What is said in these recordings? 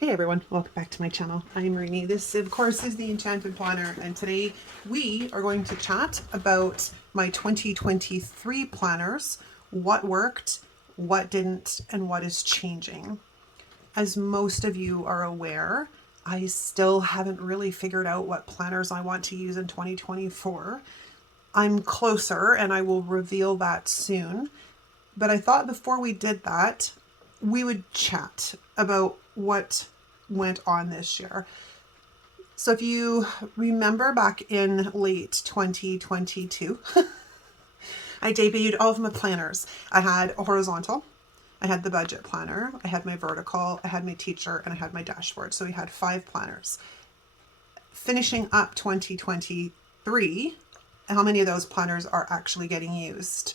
Hey everyone, welcome back to my channel. I'm Reenie. This of course is the Enchanted Planner, and today we are going to chat about my 2023 planners, what worked, what didn't, and what is changing. As most of you are aware, I still haven't really figured out what planners I want to use in 2024. I'm closer and I will reveal that soon. But I thought before we did that, we would chat about what went on this year. So if you remember back in late 2022, I debuted all of my planners. I had a horizontal, I had the budget planner, I had my vertical, I had my teacher, and I had my dashboard. So we had 5 planners. Finishing up 2023, how many of those planners are actually getting used?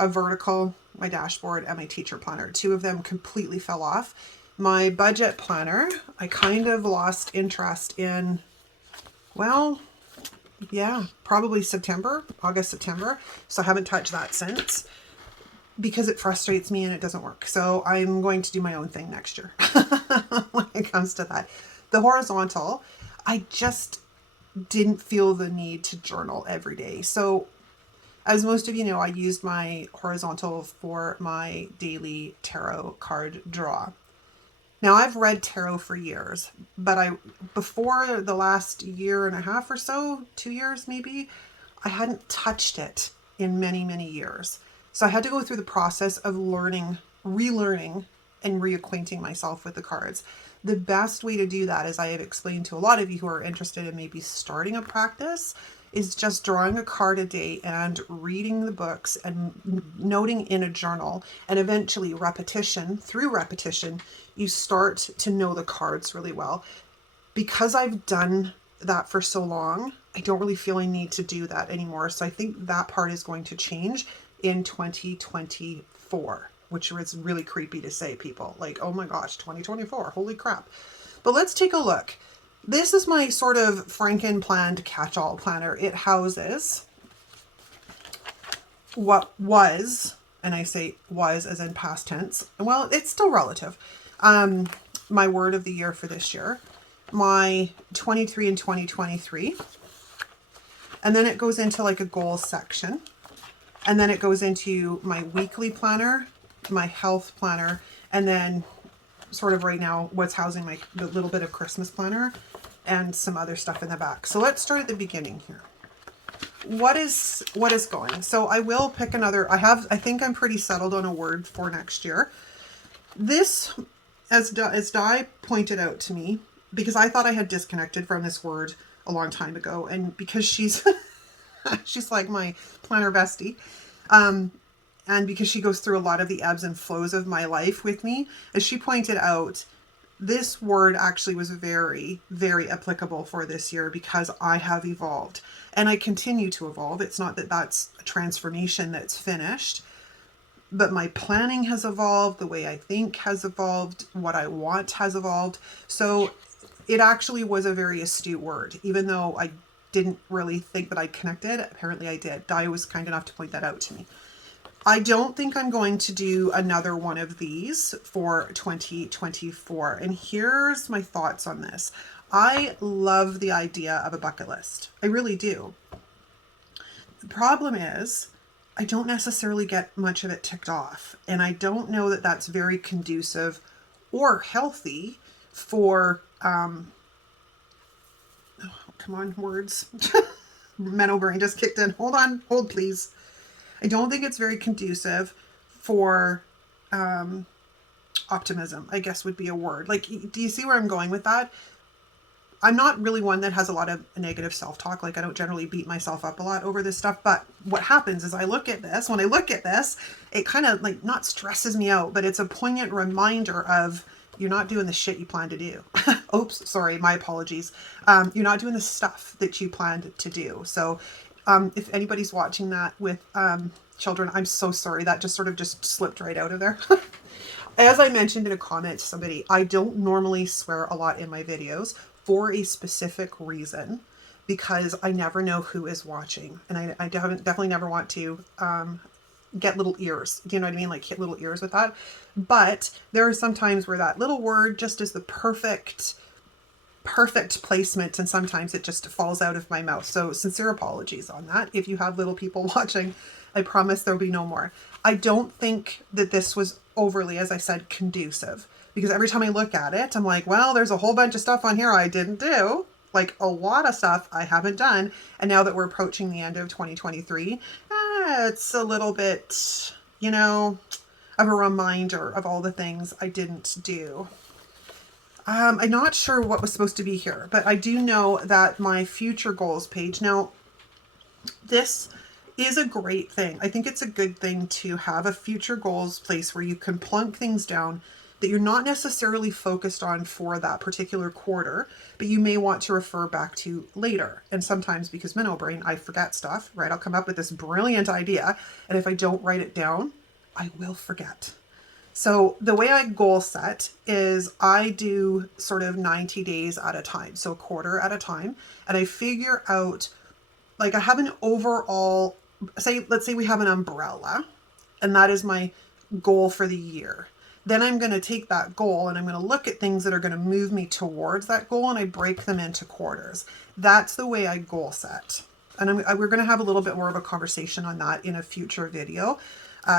A vertical, my dashboard, and my teacher planner. 2 of them completely fell off. My budget planner, I kind of lost interest in, well, yeah, probably August, September. So I haven't touched that since because it frustrates me and it doesn't work. So I'm going to do my own thing next year when it comes to that. The horizontal, I just didn't feel the need to journal every day. So as most of you know, I used my horizontal for my daily tarot card draw. Now I've read tarot for years, but before the last year and a half or so, 2 years maybe, I hadn't touched it in many, many years. So I had to go through the process of learning, relearning, and reacquainting myself with the cards. The best way to do that, as I have explained to a lot of you who are interested in maybe starting a practice, is just drawing a card a day and reading the books and noting in a journal, and eventually through repetition, you start to know the cards really well. Because I've done that for so long, I don't really feel I need to do that anymore. So I think that part is going to change in 2024, which was really creepy to say, people. Like, oh my gosh, 2024, holy crap. But let's take a look. This is my sort of frankenplanned catch-all planner. It houses what was, and I say was as in past tense, well, it's still relative, my word of the year for this year, my 23 and 2023, and then it goes into like a goals section, and then it goes into my weekly planner, my health planner, and then sort of right now what's housing my little bit of Christmas planner and some other stuff in the back. So let's start at the beginning here. What is going? So I will pick another. I think I'm pretty settled on a word for next year. This, as Di pointed out to me, because I thought I had disconnected from this word a long time ago, and because she's she's like my planner bestie, and because she goes through a lot of the ebbs and flows of my life with me, as she pointed out, this word actually was very, very applicable for this year because I have evolved and I continue to evolve. It's not that that's a transformation that's finished, but my planning has evolved, the way I think has evolved, what I want has evolved. So it actually was a very astute word, even though I didn't really think that I connected. Apparently I did. Di was kind enough to point that out to me. I don't think I'm going to do another one of these for 2024. And here's my thoughts on this. I love the idea of a bucket list. I really do. The problem is I don't necessarily get much of it ticked off. And I don't know that that's very conducive or healthy for, come on, words. Mental brain just kicked in. Hold please. I don't think it's very conducive for optimism, I guess would be a word. Like, do you see where I'm going with that? I'm not really one that has a lot of negative self-talk. Like, I don't generally beat myself up a lot over this stuff. But what happens is when I look at this, it kind of like not stresses me out, but it's a poignant reminder of you're not doing the shit you plan to do. Oops, sorry, my apologies. You're not doing the stuff that you planned to do. So if anybody's watching that with children, I'm so sorry. That just sort of just slipped right out of there. As I mentioned in a comment to somebody, I don't normally swear a lot in my videos for a specific reason, because I never know who is watching. And I definitely never want to get little ears. Do you know what I mean? Like hit little ears with that. But there are some times where that little word just is the perfect placement, and sometimes it just falls out of my mouth. So sincere apologies on that. If you have little people watching, I promise there'll be no more. I don't think that this was overly, as I said, conducive, because every time I look at it, I'm like, well, there's a whole bunch of stuff on here I didn't do. Like a lot of stuff I haven't done. And now that we're approaching the end of 2023, it's a little bit, you know, of a reminder of all the things I didn't do. I'm not sure what was supposed to be here, but I do know that my future goals page, now this is a great thing. I think it's a good thing to have a future goals place where you can plunk things down that you're not necessarily focused on for that particular quarter, but you may want to refer back to later. And sometimes, because minnow brain, I forget stuff, right? I'll come up with this brilliant idea, and if I don't write it down, I will forget. So the way I goal set is I do sort of 90 days at a time, so a quarter at a time, and I figure out, like, I have an overall, let's say we have an umbrella, and that is my goal for the year. Then I'm going to take that goal and I'm going to look at things that are going to move me towards that goal, and I break them into quarters. That's the way I goal set. And we're going to have a little bit more of a conversation on that in a future video,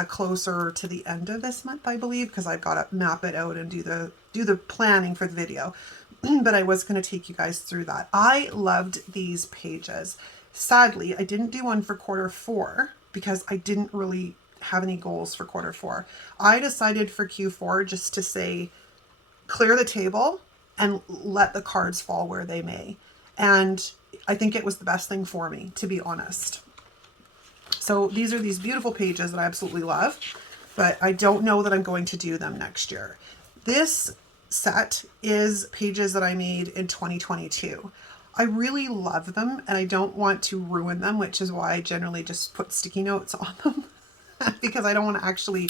closer to the end of this month, I believe, because I've got to map it out and do the planning for the video. But I was going to take you guys through that. I loved these pages. Sadly, I didn't do one for quarter 4 because I didn't really have any goals for quarter 4. I decided for Q4 just to say, clear the table and let the cards fall where they may. And I think it was the best thing for me, to be honest. So these are these beautiful pages that I absolutely love, but I don't know that I'm going to do them next year. This set is pages that I made in 2022. I really love them and I don't want to ruin them, which is why I generally just put sticky notes on them because I don't want to actually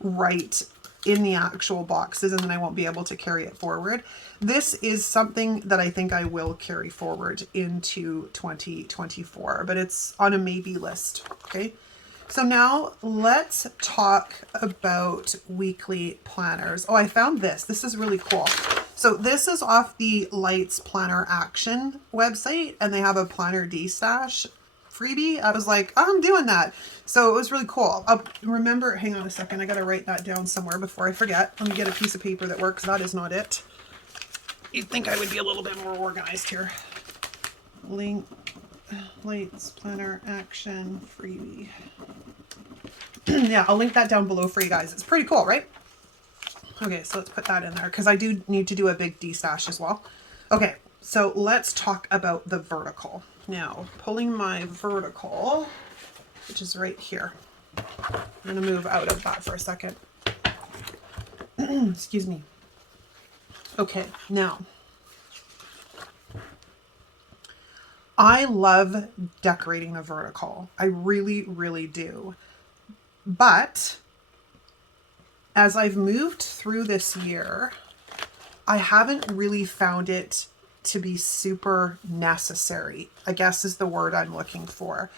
write in the actual boxes and then I won't be able to carry it forward. This is something that I think I will carry forward into 2024, but it's on a maybe list. Okay. So now let's talk about weekly planners. Oh, I found this. This is really cool. So this is off the Lights Planner Action website, and they have a planner D-stash freebie. I was like, oh, I'm doing that. So it was really cool. I'll remember, hang on a second. I got to write that down somewhere before I forget. Let me get a piece of paper that works. That is not it. You'd think I would be a little bit more organized here. Link, Lights Planner Action freebie. Yeah, I'll link that down below for you guys. It's pretty cool, right? Okay, so let's put that in there because I do need to do a big D-stash as well. Okay, so let's talk about the vertical. Now, pulling my vertical, which is right here. I'm going to move out of that for a second. Excuse me. Okay, now, I love decorating the vertical. I really, really do. But as I've moved through this year, I haven't really found it to be super necessary, I guess is the word I'm looking for.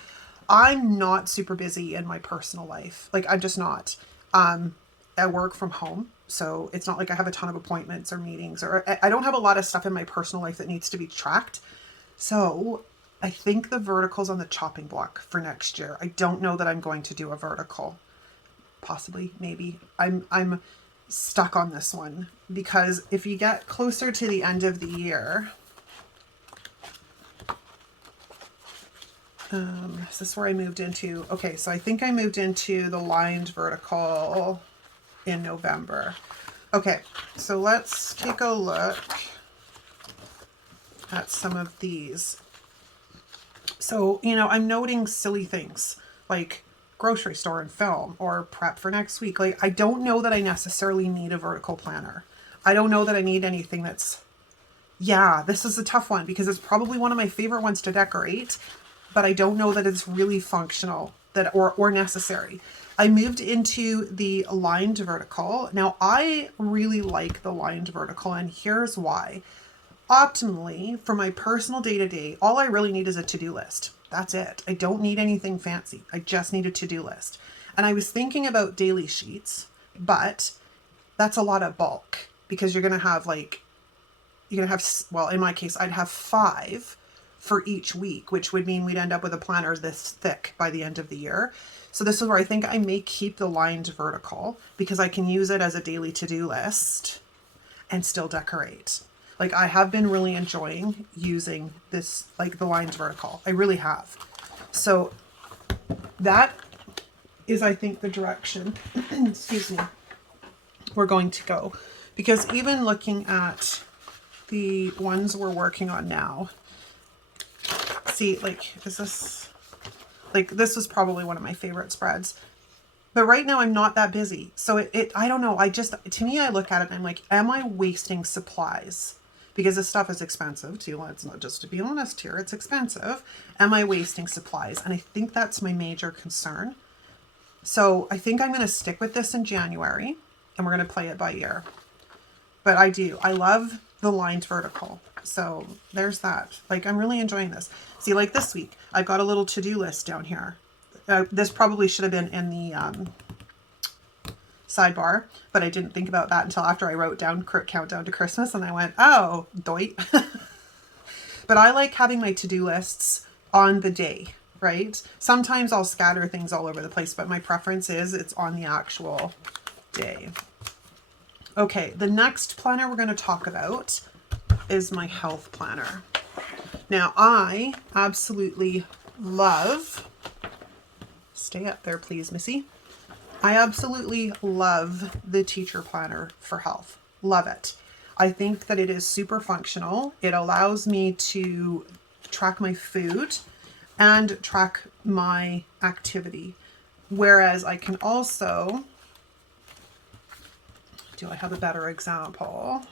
I'm not super busy in my personal life. Like, I'm just not. I work from home, so it's not like I have a ton of appointments or meetings, or I don't have a lot of stuff in my personal life that needs to be tracked. So I think the vertical's on the chopping block for next year. I don't know that I'm going to do a vertical. Possibly, maybe. I'm stuck on this one because if you get closer to the end of the year, is this where I moved into? Okay, so I think I moved into the lined vertical in November. Okay, so let's take a look at some of these. So, you know, I'm noting silly things like grocery store and film or prep for next week. Like, I don't know that I necessarily need a vertical planner. I don't know that I need anything that's, yeah, this is a tough one because it's probably one of my favorite ones to decorate, but I don't know that it's really functional that or necessary. I moved into the lined vertical. Now, I really like the lined vertical, and here's why. Optimally, for my personal day-to-day, all I really need is a to-do list. That's it. I don't need anything fancy. I just need a to-do list. And I was thinking about daily sheets, but that's a lot of bulk because you're going to have like, well, in my case, I'd have 5 for each week, which would mean we'd end up with a planner this thick by the end of the year. So this is where I think I may keep the lined vertical because I can use it as a daily to-do list and still decorate. Like I have been really enjoying using this, like the lined vertical. I really have. So that is, I think, the direction, excuse me, we're going to go. Because even looking at the ones we're working on now, see, like, is this, like, this was probably one of my favorite spreads. But right now I'm not that busy. So I don't know. To me, I look at it and I'm like, am I wasting supplies? Because this stuff is expensive too. Let's not, just to be honest here, it's expensive. Am I wasting supplies? And I think that's my major concern. So I think I'm going to stick with this in January and we're going to play it by ear. But I love the lined vertical. So there's that. Like, I'm really enjoying this. See, like this week, I've got a little to-do list down here. This probably should have been in the sidebar, but I didn't think about that until after I wrote down countdown to Christmas and I went, oh, doit. But I like having my to-do lists on the day, right? Sometimes I'll scatter things all over the place, but my preference is it's on the actual day. Okay, the next planner we're going to talk about is my health planner. Now, I absolutely love, stay up there please, Missy. I absolutely love the teacher planner for health. Love it. I think that it is super functional. It allows me to track my food and track my activity. Whereas I can also, do I have a better example?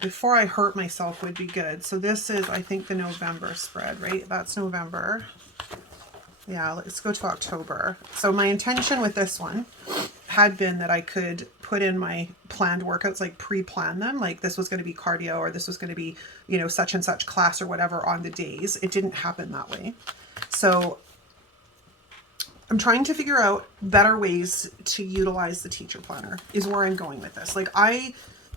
Before I hurt myself would be good. So this is, I think, the November spread, right? That's November. Yeah, let's go to October. So my intention with this one had been that I could put in my planned workouts, like pre-plan them. Like this was going to be cardio or this was going to be, you know, such and such class or whatever on the days. It didn't happen that way. So I'm trying to figure out better ways to utilize the teacher planner is where I'm going with this. Like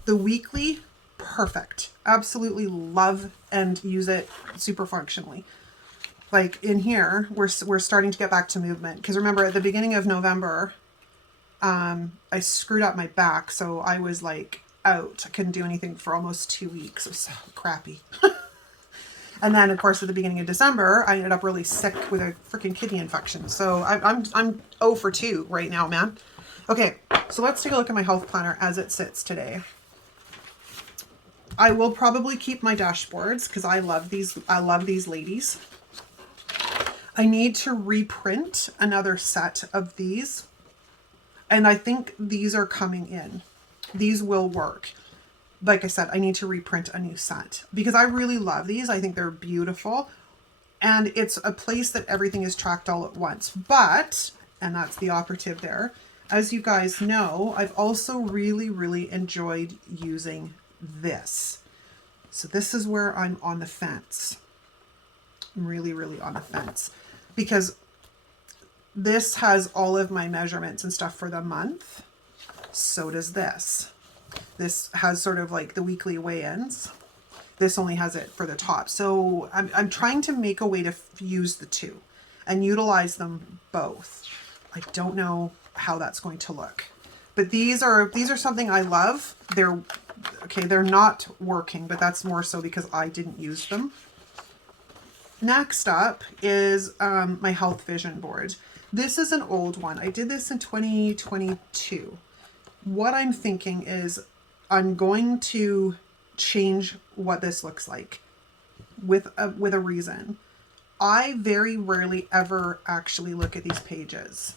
the weekly, perfect. Absolutely love and use it super functionally. Like in here, we're starting to get back to movement. Because remember, at the beginning of November, I screwed up my back. So I was like out. I couldn't do anything for almost 2 weeks. It was so crappy. And then, of course, at the beginning of December, I ended up really sick with a freaking kidney infection. So I'm 0 for 2 right now, man. Okay, so let's take a look at my health planner as it sits today. I will probably keep my dashboards because I love these. I love these ladies. I need to reprint another set of these. And I think these are coming in. These will work. Like I said, I need to reprint a new set because I really love these. I think they're beautiful. And it's a place that everything is tracked all at once. But, and that's the operative there, as you guys know, I've also really, really enjoyed using this. So this is where I'm on the fence. I'm really, really on the fence because this has all of my measurements and stuff for the month. So does this. This has sort of like the weekly weigh-ins. This only has it for the top. So I'm trying to make a way to use the two and utilize them both. I don't know how that's going to look, but these are something I love. They're not working, but that's more so because I didn't use them. Next up is my health vision board. This is an old one. I did this in 2022. What I'm thinking is I'm going to change what this looks like with a reason. I very rarely ever actually look at these pages.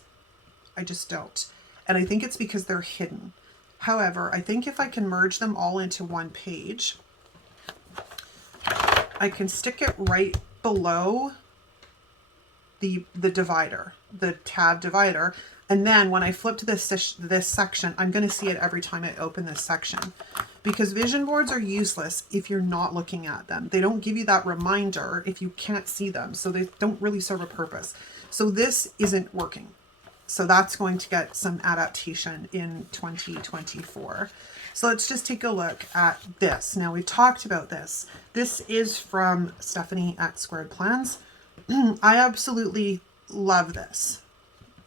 I just don't. And I think it's because they're hidden. However, I think if I can merge them all into one page, I can stick it right below the divider, the tab divider. And then when I flip to this section, I'm going to see it every time I open this section because vision boards are useless if you're not looking at them. They don't give you that reminder if you can't see them. So they don't really serve a purpose. So this isn't working. So that's going to get some adaptation in 2024. So let's just take a look at this. Now we've talked about this. This is from Stephanie at Squared Plans. I absolutely love this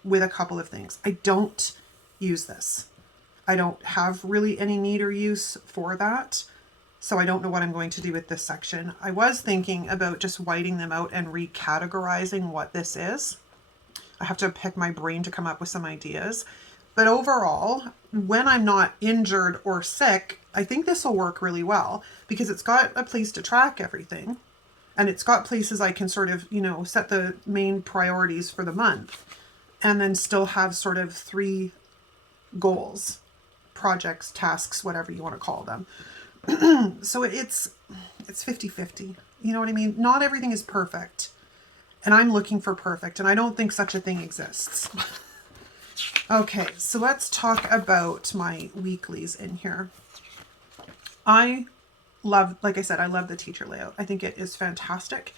with a couple of things. I don't use this. I don't have really any need or use for that. So I don't know what I'm going to do with this section. I was thinking about just whiting them out and recategorizing what this is. I have to pick my brain to come up with some ideas. But overall, when I'm not injured or sick, I think this will work really well because it's got a place to track everything. And it's got places I can sort of, you know, set the main priorities for the month and then still have sort of 3 goals, projects, tasks, whatever you want to call them. So it's 50-50. You know what I mean? Not everything is perfect. And I'm looking for perfect, and I don't think such a thing exists. Okay, so let's talk about my weeklies in here. I love, like I said, I love the teacher layout. I think it is fantastic.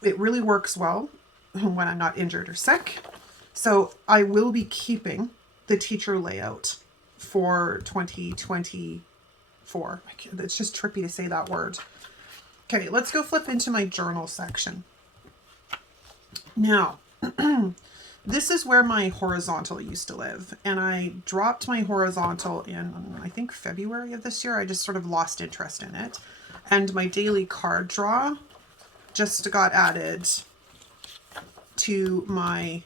It really works well when I'm not injured or sick. So I will be keeping the teacher layout for 2024. It's just trippy to say that word. Okay, let's go flip into my journal section. Now, this is where my horizontal used to live, and I dropped my horizontal in, I think, February of this year. I just sort of lost interest in it. And my daily card draw just got added to my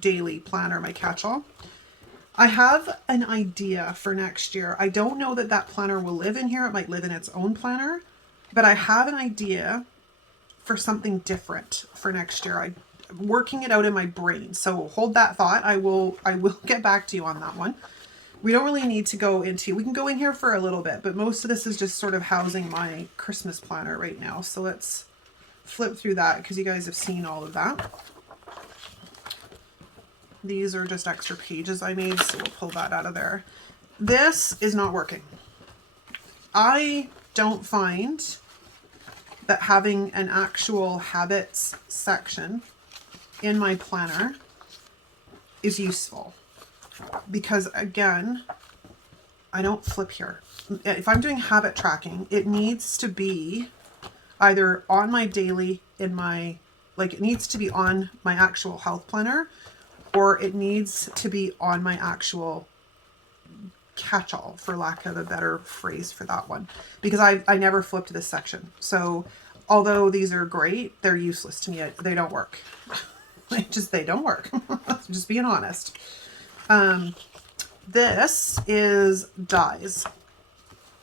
daily planner, my catch-all. I have an idea for next year. I don't know that that planner will live in here. It might live in its own planner, but I have an idea for something different for next year. I'm working it out in my brain. So hold that thought. I will get back to you on that one. We don't really need to go into, we can go in here for a little bit, but most of this is just sort of housing my Christmas planner right now. So let's flip through that because you guys have seen all of that. These are just extra pages I made, so we'll pull that out of there. This is not working. I don't find that having an actual habits section in my planner is useful because, again, I don't flip here. If I'm doing habit tracking, it needs to be either on my daily, in my, like, it needs to be on my actual health planner, or it needs to be on my actual catch-all, for lack of a better phrase for that one, because I never flipped this section. So although these are great, they're useless to me. They don't work. They don't work. Just being honest. This is Dies,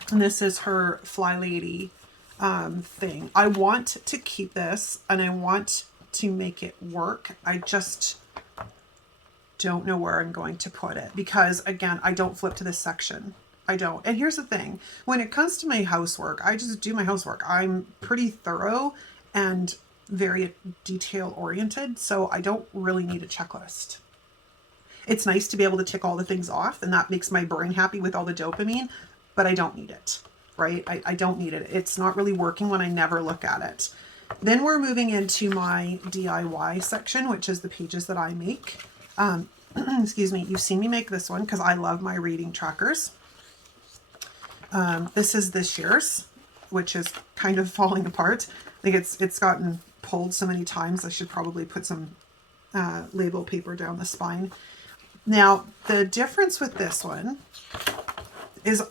and this is her Fly Lady thing. I want to keep this and I want to make it work. I just don't know where I'm going to put it because, again, I don't flip to this section. I don't. And here's the thing. When it comes to my housework, I just do my housework. I'm pretty thorough and very detail oriented, so I don't really need a checklist. It's nice to be able to tick all the things off, and that makes my brain happy with all the dopamine, but I don't need it, right? I don't need it. It's not really working when I never look at it. Then we're moving into my DIY section, which is the pages that I make. Excuse me, you've seen me make this one because I love my reading trackers. This is this year's, which is kind of falling apart. I think it's gotten pulled so many times. I should probably put some label paper down the spine. Now, the difference with this one is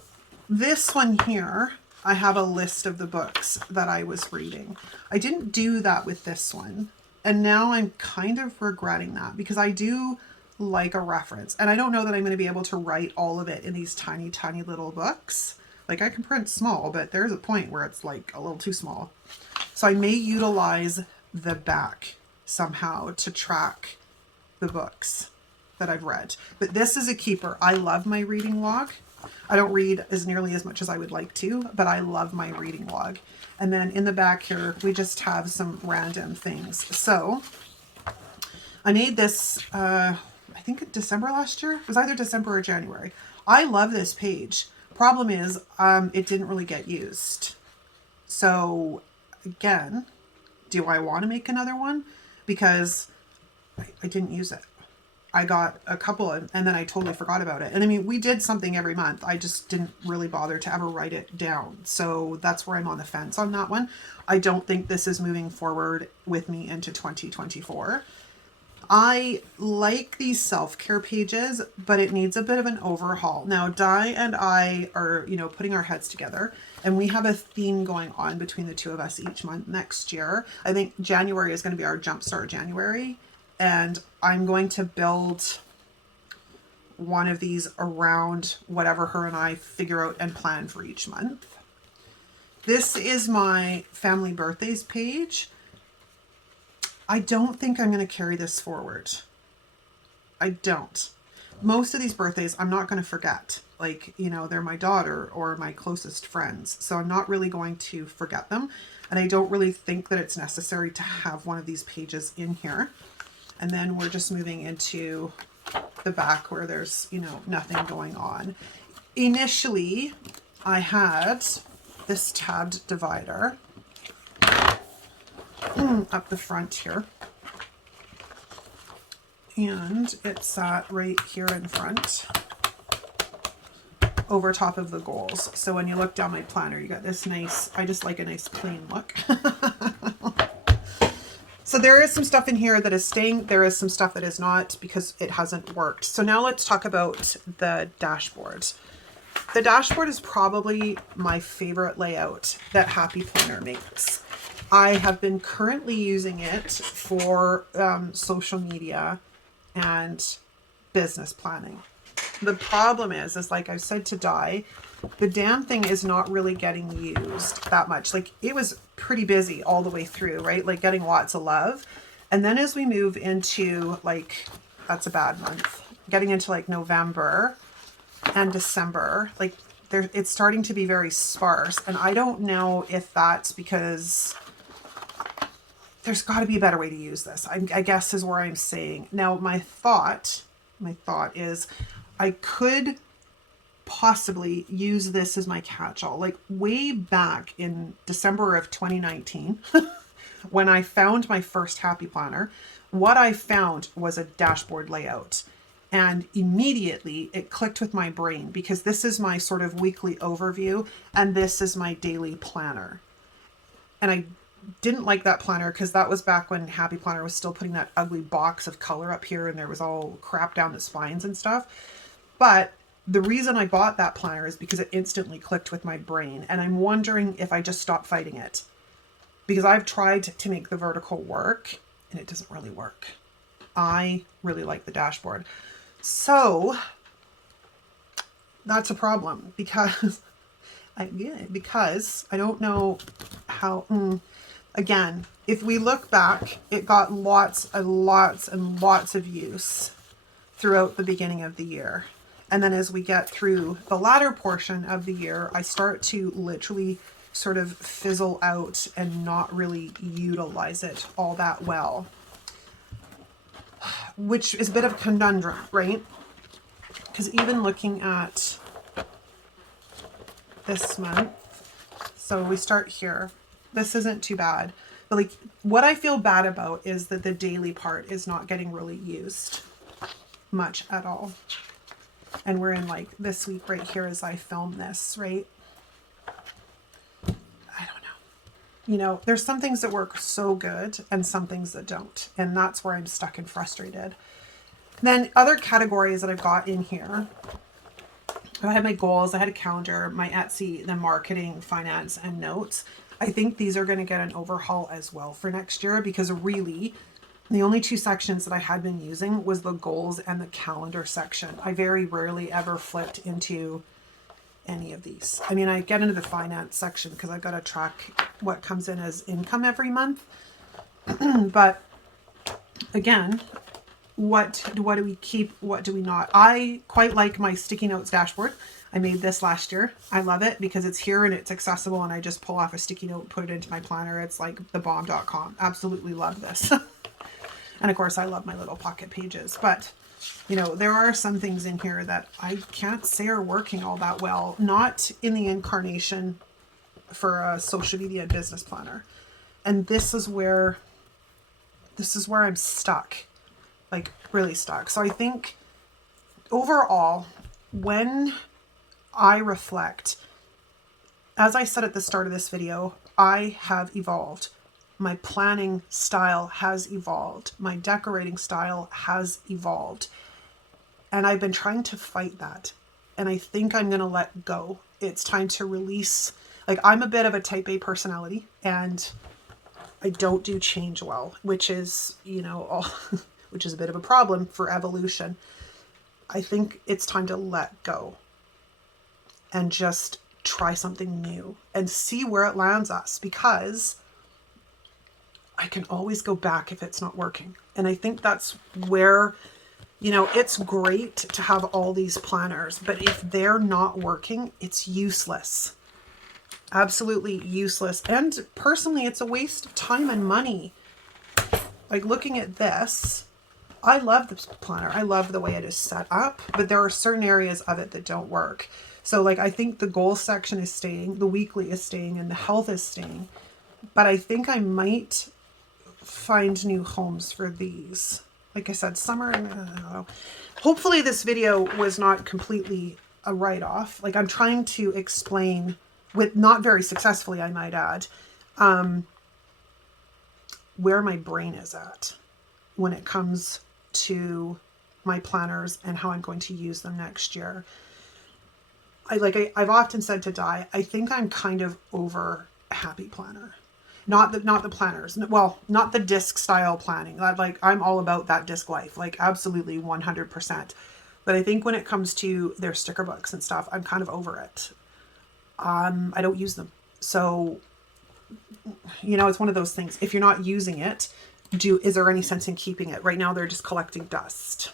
this one here, I have a list of the books that I was reading. I didn't do that with this one. And now I'm kind of regretting that because I do like a reference. And I don't know that I'm going to be able to write all of it in these tiny, tiny little books. Like, I can print small, but there's a point where it's like a little too small. So I may utilize the back somehow to track the books that I've read. But this is a keeper. I love my reading log. I don't read as nearly as much as I would like to, but I love my reading log. And then in the back here, we just have some random things. So I made this, I think December last year. It was either December or January. I love this page. Problem is, it didn't really get used. So again, do I want to make another one? Because I didn't use it. I got a couple and then I totally forgot about it. And I mean, we did something every month. I just didn't really bother to ever write it down. So that's where I'm on the fence on that one. I don't think this is moving forward with me into 2024. I like these self-care pages, but it needs a bit of an overhaul. Now, Di and I are, putting our heads together, and we have a theme going on between the two of us each month next year. I think January is going to be our Jumpstart January, and I'm going to build one of these around whatever her and I figure out and plan for each month. This is my family birthdays page. I don't think I'm going to carry this forward. I don't. Most of these birthdays, I'm not going to forget. Like, they're my daughter or my closest friends. So I'm not really going to forget them. And I don't really think that it's necessary to have one of these pages in here. And then we're just moving into the back where there's, nothing going on. Initially, I had this tabbed divider up the front here, and it sat right here in front over top of the goals. So when you look down my planner, you got this nice, I just like a nice clean look. So there is some stuff in here that is staying. There is some stuff that is not because it hasn't worked. So now let's talk about the dashboard. The dashboard is probably my favorite layout that Happy Planner makes. I have been currently using it for social media and business planning. The problem is like I've said to Di, the damn thing is not really getting used that much. Like, it was pretty busy all the way through, right? Like, getting lots of love. And then as we move into, like, that's a bad month, getting into like November and December, like it's starting to be very sparse. And I don't know if that's because there's got to be a better way to use this, I guess is where I'm saying. Now, my thought is I could possibly use this as my catch-all. Like, way back in December of 2019, when I found my first Happy Planner, what I found was a dashboard layout. And immediately it clicked with my brain, because this is my sort of weekly overview and this is my daily planner. And I didn't like that planner because that was back when Happy Planner was still putting that ugly box of color up here and there was all crap down the spines and stuff. But the reason I bought that planner is because it instantly clicked with my brain. And I'm wondering if I just stopped fighting it, because I've tried to make the vertical work and it doesn't really work. I really like the dashboard. So that's a problem, because I don't know how, again, if we look back, it got lots and lots and lots of use throughout the beginning of the year. And then as we get through the latter portion of the year, I start to literally sort of fizzle out and not really utilize it all that well, which is a bit of a conundrum, right? Because even looking at this month, so we start here, this isn't too bad. But like, what I feel bad about is that the daily part is not getting really used much at all. And we're in like this week right here as I film this, right? I don't know. There's some things that work so good and some things that don't. And that's where I'm stuck and frustrated. Then other categories that I've got in here, I had my goals, I had a calendar, my Etsy, the marketing, finance, and notes. I think these are going to get an overhaul as well for next year, because really the only two sections that I had been using was the goals and the calendar section. I very rarely ever flipped into any of these. I mean, I get into the finance section because I've got to track what comes in as income every month. But again, what do we keep? What do we not? I quite like my sticky notes dashboard. I made this last year. I love it because it's here and it's accessible, and I just pull off a sticky note, put it into my planner. It's like thebomb.com. Absolutely love this. And of course, I love my little pocket pages. But You know, there are some things in here that I can't say are working all that well. Not in the incarnation for a social media and business planner. And this is where I'm stuck, like really stuck. So I think overall, when I reflect, as I said at the start of this video, I have evolved. My planning style has evolved. My decorating style has evolved. And I've been trying to fight that. And I think I'm going to let go. It's time to release. Like, I'm a bit of a type A personality, and I don't do change well, which is, you know, which is a bit of a problem for evolution. I think it's time to let go and just try something new and see where it lands us, because I can always go back if it's not working. And I think that's where, you know, it's great to have all these planners, but if they're not working, it's useless. Absolutely useless. And personally, it's a waste of time and money. Like, looking at this, I love this planner. I love the way it is set up, but there are certain areas of it that don't work. So like, I think the goal section is staying, the weekly is staying, and the health is staying. But I think I might find new homes for these. Like I said, summer, I don't know. Hopefully this video was not completely a write-off. Like, I'm trying to explain, with not very successfully, I might add, where my brain is at when it comes to my planners and how I'm going to use them next year. I've often said to Di, I think I'm kind of over a happy planner. Not the planners. Well, not the disc style planning. Like, I'm all about that disc life. Like, absolutely 100%. But I think when it comes to their sticker books and stuff, I'm kind of over it. I don't use them. So, you know, it's one of those things. If you're not using it, is there any sense in keeping it? Right now, they're just collecting dust.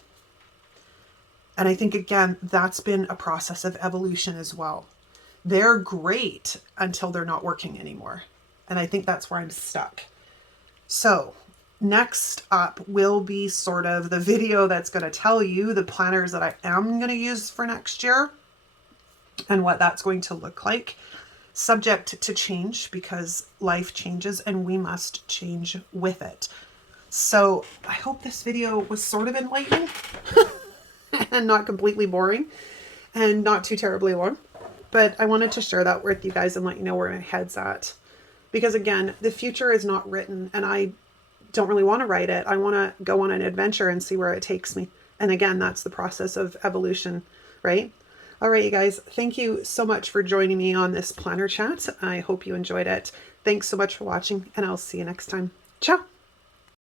And I think, again, that's been a process of evolution as well. They're great until they're not working anymore. And I think that's where I'm stuck. So next up will be sort of the video that's going to tell you the planners that I am going to use for next year and what that's going to look like. Subject to change, because life changes and we must change with it. So I hope this video was sort of enlightening and not completely boring and not too terribly long. But I wanted to share that with you guys and let you know where my head's at. Because again, the future is not written, and I don't really want to write it. I want to go on an adventure and see where it takes me. And again, that's the process of evolution, right? All right, you guys, thank you so much for joining me on this planner chat. I hope you enjoyed it. Thanks so much for watching, and I'll see you next time. Ciao.